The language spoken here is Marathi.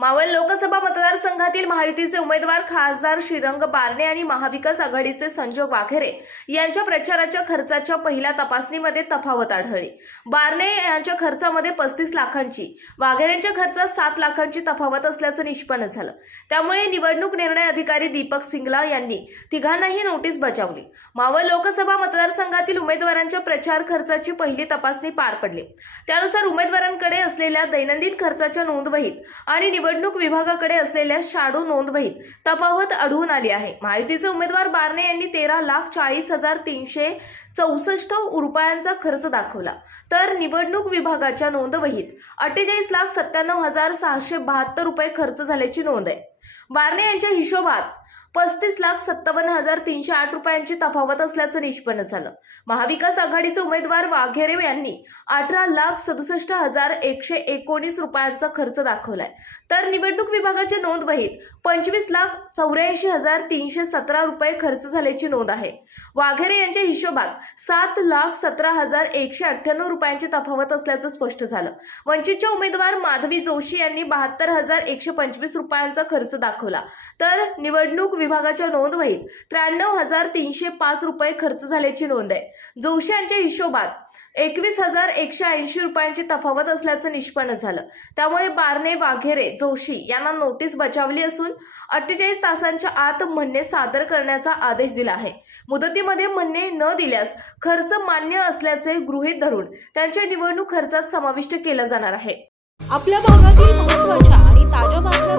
मावळ लोकसभा मतदारसंघातील महायुतीचे उमेदवार खासदार श्रीरंग बारणे आणि महाविकास आघाडीचे संजोग वाघेरे यांच्या प्रचाराच्या खर्चाच्या पहिल्या तपासणीमध्ये तफावत आढळली. बारणे यांच्या खर्चामध्ये पस्तीस लाखांची वाघेरेंच्या खर्चात सात लाखांची तफावत असल्याचं निष्पन्न झालं. त्यामुळे निवडणूक निर्णय अधिकारी दीपक सिंगला यांनी तिघांनाही नोटीस बजावली. मावळ लोकसभा मतदारसंघातील उमेदवारांच्या प्रचार खर्चाची पहिली तपासणी पार पडली. त्यानुसार उमेदवारांकडे असलेल्या दैनंदिन खर्चाच्या नोंदवहीत आणि निवडणूक विभागाकडे असलेल्या शाडू नोंदवहीत तफावत आढळून आली आहे. महायुतीचे उमेदवार बारणे यांनी तेरा लाख चाळीस हजार तीनशे चौसष्ट रुपयांचा खर्च दाखवला. तर निवडणूक विभागाच्या नोंदवहीत अठ्ठेचाळीस लाख सत्त्याण्णव हजार सहाशे बहात्तर रुपये खर्च झाल्याची नोंद आहे. बारणे यांच्या हिशोबात पस्तीस लाख सत्तावन्न हजार तीनशे आठ रुपयांची तफावत असल्याचं निष्पन्न झालं. महाविकास आघाडीचे उमेदवार वाघेरे यांनी अठरा लाख सदुसष्ट हजार एकशे एकोणीस रुपयांचा खर्च दाखवलाय. तर निवडणूक विभागाच्या नोंदवहीत पंचवीस लाख चौऱ्याऐंशी हजार तीनशे सतरा रुपये खर्च झाल्याची नोंद आहे. वाघेरे यांच्या हिशोबात सात लाख सतरा हजार एकशे अठ्ठ्याण्णव रुपयांची तफावत असल्याचं स्पष्ट झालं. वंचितच्या उमेदवार माधवी जोशी यांनी बहात्तर हजार एकशे पंचवीस रुपयांचा खर्च दाखवला. तर निवडणूक विभागाच्या नोंदवहीत त्र्याण्णव हजार तीनशे पाच रुपये खर्च झाल्याची नोंद आहे. जोशी यांच्या हिशोबात एकवीस हजार एकशे ऐंशी रुपयांची तफावत असल्याचं निष्पन्न झालं. त्यामुळे बारणे वाघेरे जोशी यांना नोटीस बजावली असून अठ्ठेचाळीस तासांच्या आत म्हणणे सादर करण्याचा आदेश दिला आहे. मुदतीमध्ये म्हणणे न दिल्यास खर्च मान्य असल्याचे गृहीत धरून त्यांच्या निवडणूक खर्चात समाविष्ट केला जाणार आहे. आपल्या भागातील महत्त्वाच्या आणि ताज्या बातम्या